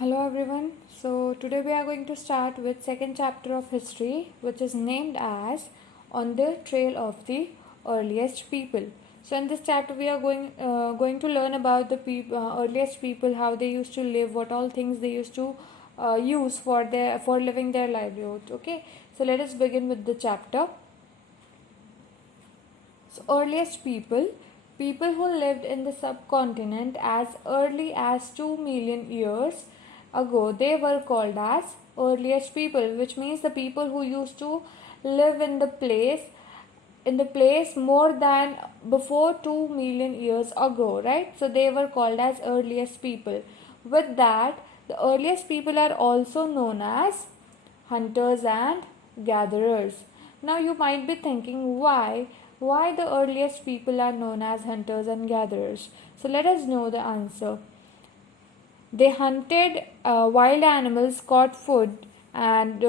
Hello everyone. So today we are going to start with second chapter of history, which is named as On the Trail of the Earliest People. So in this chapter we are going to learn about the earliest people, how they used to live, what all things they used to use for living their livelihood. Okay. So let us begin with the chapter. So earliest people, people who lived in the subcontinent as early as 2 million years ago, they were called as earliest people, which means the people who used to live in the place more than before 2 million years ago, right? So they were called as earliest people. With that, the earliest people are also known as hunters and gatherers. Now you might be thinking why the earliest people are known as hunters and gatherers. So let us know the answer. They hunted wild animals, caught food and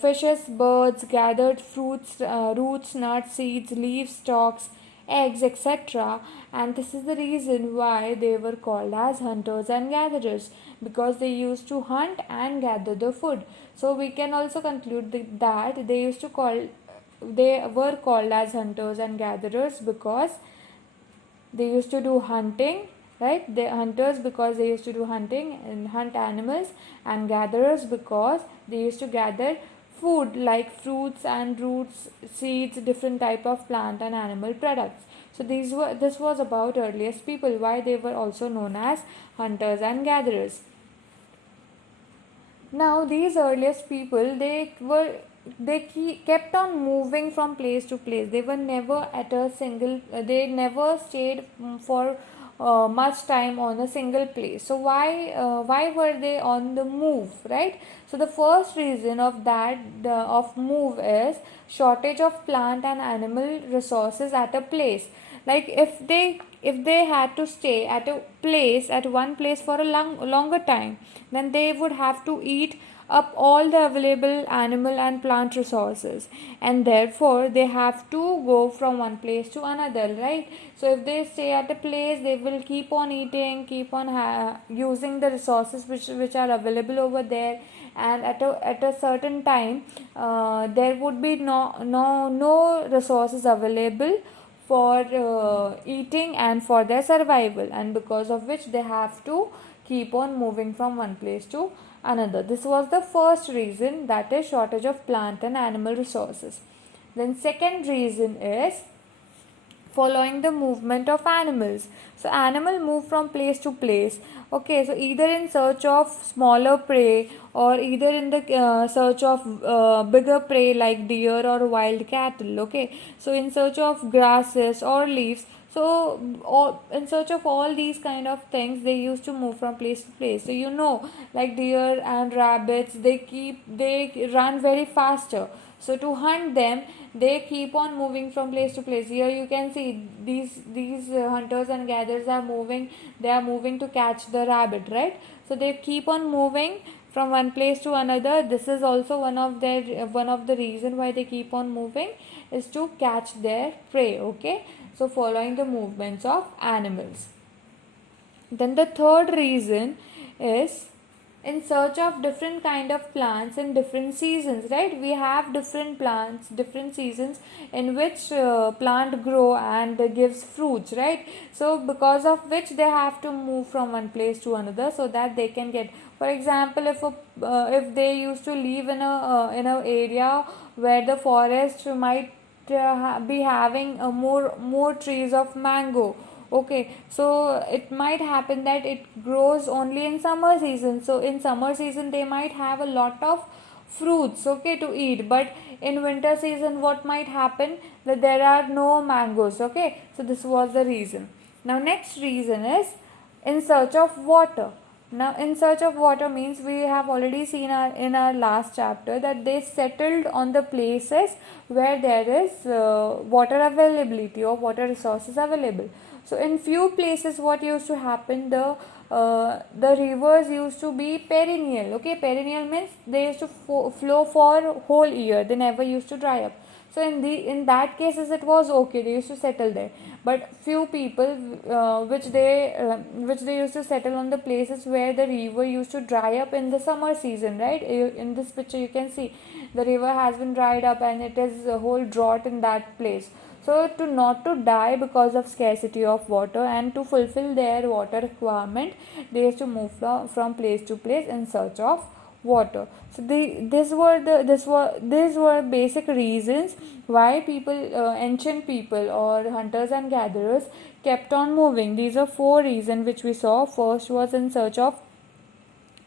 fishes, birds, gathered fruits, roots, nuts, seeds, leaves, stalks, eggs, etc. And this is the reason why they were called as hunters and gatherers, because they used to hunt and gather the food. So we can also conclude that they were called as hunters and gatherers because they used to do hunting, right? They hunters because they used to do hunting and hunt animals, and gatherers because they used to gather food like fruits and roots, seeds, different type of plant and animal products. So this was about earliest people, why they were also known as hunters and gatherers. Now these earliest people, kept on moving from place to place. They were never at a single they never stayed for much time on a single place. So why were they on the move, right? So the first reason of move is shortage of plant and animal resources at a place. Like if they had to stay at one place for a longer time, then they would have to eat up all the available animal and plant resources, and therefore they have to go from one place to another, right? So if they stay at a place, they will keep on eating, keep on using the resources which are available over there, and at a certain time there would be no resources available for eating and for their survival, and because of which they have to keep on moving from one place to another. This was the first reason, that is shortage of plant and animal resources. Then second reason is following the movement of animals. So animal move from place to place. Okay, so either in search of smaller prey, or either in the search of bigger prey like deer or wild cattle. Okay, so in search of grasses or leaves. So in search of all these kind of things, they used to move from place to place. So like deer and rabbits, they run very faster. So to hunt them, they keep on moving from place to place. Here you can see these hunters and gatherers are moving. They are moving to catch the rabbit, right? So they keep on moving from one place to another. This is also one of the reason why they keep on moving, is to catch their prey. Okay, so following the movements of animals. Then the third reason is in search of different kind of plants in different seasons, right? We have different plants, different seasons in which plant grow and gives fruits, right? So because of which they have to move from one place to another, so that they can get, for example, if they used to live in a area where the forest might be having more trees of mango. Okay, so it might happen that it grows only in summer season. So in summer season they might have a lot of fruits, okay, to eat, but in winter season what might happen, that there are no mangoes. Okay, so this was the reason. Now next reason is in search of water. Now in search of water means, we have already seen in our last chapter that they settled on the places where there is water availability or water resources available. So in few places what used to happen, the rivers used to be perennial. Okay, perennial means they used to flow for whole year, they never used to dry up. So in that cases it was okay, they used to settle there. But few people which they used to settle on the places where the river used to dry up in the summer season, right? In this picture you can see the river has been dried up and it is a whole drought in that place. So to not to die because of scarcity of water and to fulfill their water requirement, they used to move from place to place in search of water. So these were basic reasons why people, ancient people or hunters and gatherers, kept on moving. These are four reasons which we saw. First was in search of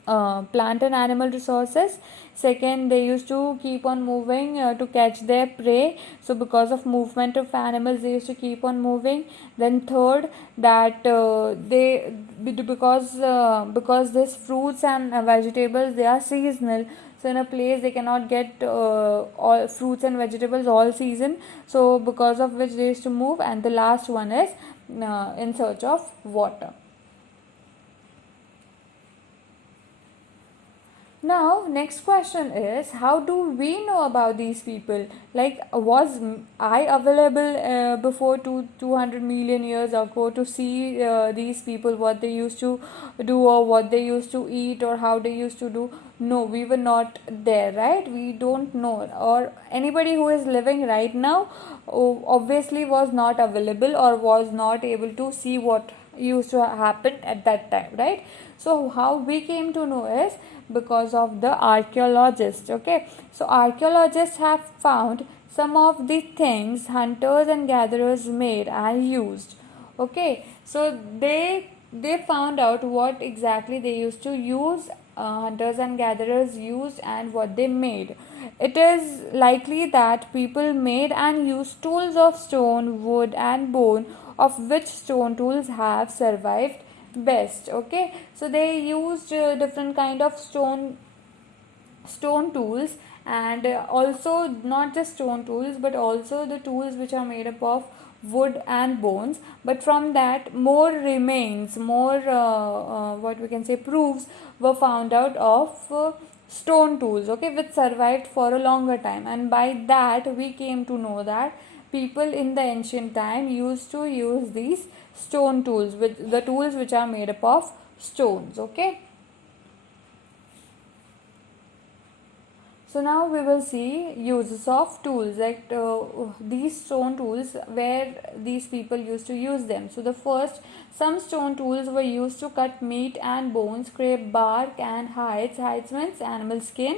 plant and animal resources. Second, they used to keep on moving to catch their prey. So because of movement of animals, they used to keep on moving. Then third, that because this fruits and vegetables, they are seasonal. So in a place they cannot get all fruits and vegetables all season. So because of which they used to move. And the last one is in search of water. Now, next question is, how do we know about these people? Like, was I available before 200 million years ago to see these people, what they used to do or what they used to eat or how they used to do? No, we were not there, right? We don't know. Or anybody who is living right now obviously was not available or was not able to see what used to happen at that time, right? So how we came to know is because of the archaeologists. Okay, so archaeologists have found some of the things hunters and gatherers made and used. Okay, so they found out what exactly they used to use, hunters and gatherers used, and what they made. It is likely that people made and used tools of stone, wood, and bone, of which stone tools have survived best. Okay, so they used different kind of stone tools, and also not just stone tools but also the tools which are made up of wood and bones. But from that, more remains, more what we can say, proofs were found out of stone tools, okay, which survived for a longer time. And by that we came to know that people in the ancient time used to use these stone tools, which the tools which are made up of stones. Okay, so now we will see uses of tools, like these stone tools, where these people used to use them. So the first, some stone tools were used to cut meat and bones, scrape bark and hides means animal skin,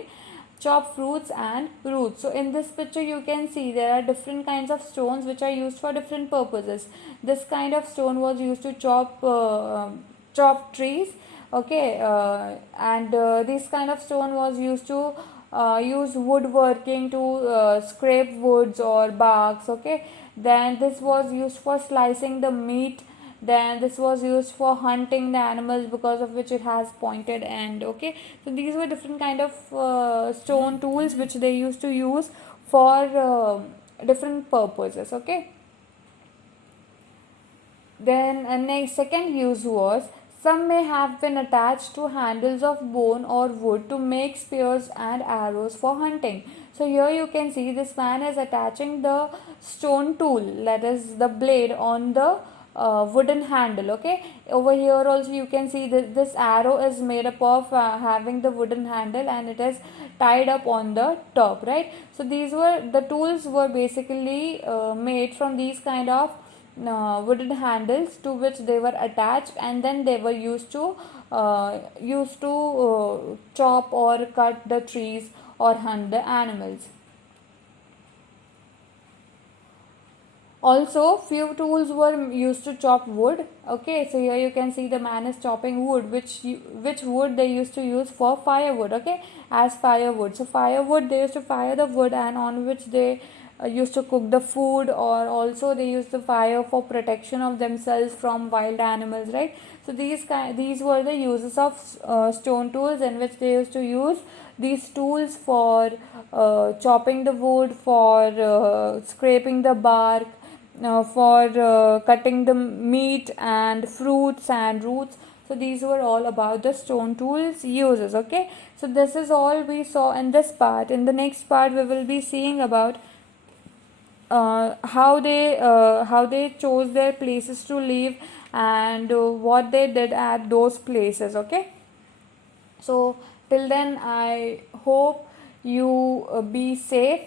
chop fruits and roots. So in this picture you can see there are different kinds of stones which are used for different purposes. This kind of stone was used to chop trees. Okay, and this kind of stone was used to use woodworking to scrape woods or barks. Okay, then this was used for slicing the meat. Then this was used for hunting the animals, because of which it has pointed end. Okay, so these were different kind of stone tools which they used to use for different purposes. Okay, then next, second use was, some may have been attached to handles of bone or wood to make spears and arrows for hunting. So here you can see this man is attaching the stone tool, that is the blade, on the wooden handle. Okay, over here also you can see that this arrow is made up of having the wooden handle, and it is tied up on the top, right? So these were the tools, were basically made from these kind of wooden handles to which they were attached, and then they were used to chop or cut the trees or hunt the animals. Also, few tools were used to chop wood. Okay, so here you can see the man is chopping wood, which wood they used to use for firewood. Okay, as firewood. So firewood, they used to fire the wood, and on which they used to cook the food, or also they used the fire for protection of themselves from wild animals, right? So these were the uses of stone tools, in which they used to use these tools for chopping the wood, for scraping the bark, for cutting the meat and fruits and roots. So these were all about the stone tools uses. Okay, so this is all we saw in this part. In the next part we will be seeing about how they chose their places to live, and what they did at those places. Okay, so till then I hope you be safe,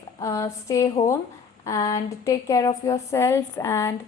stay home and take care of yourself, and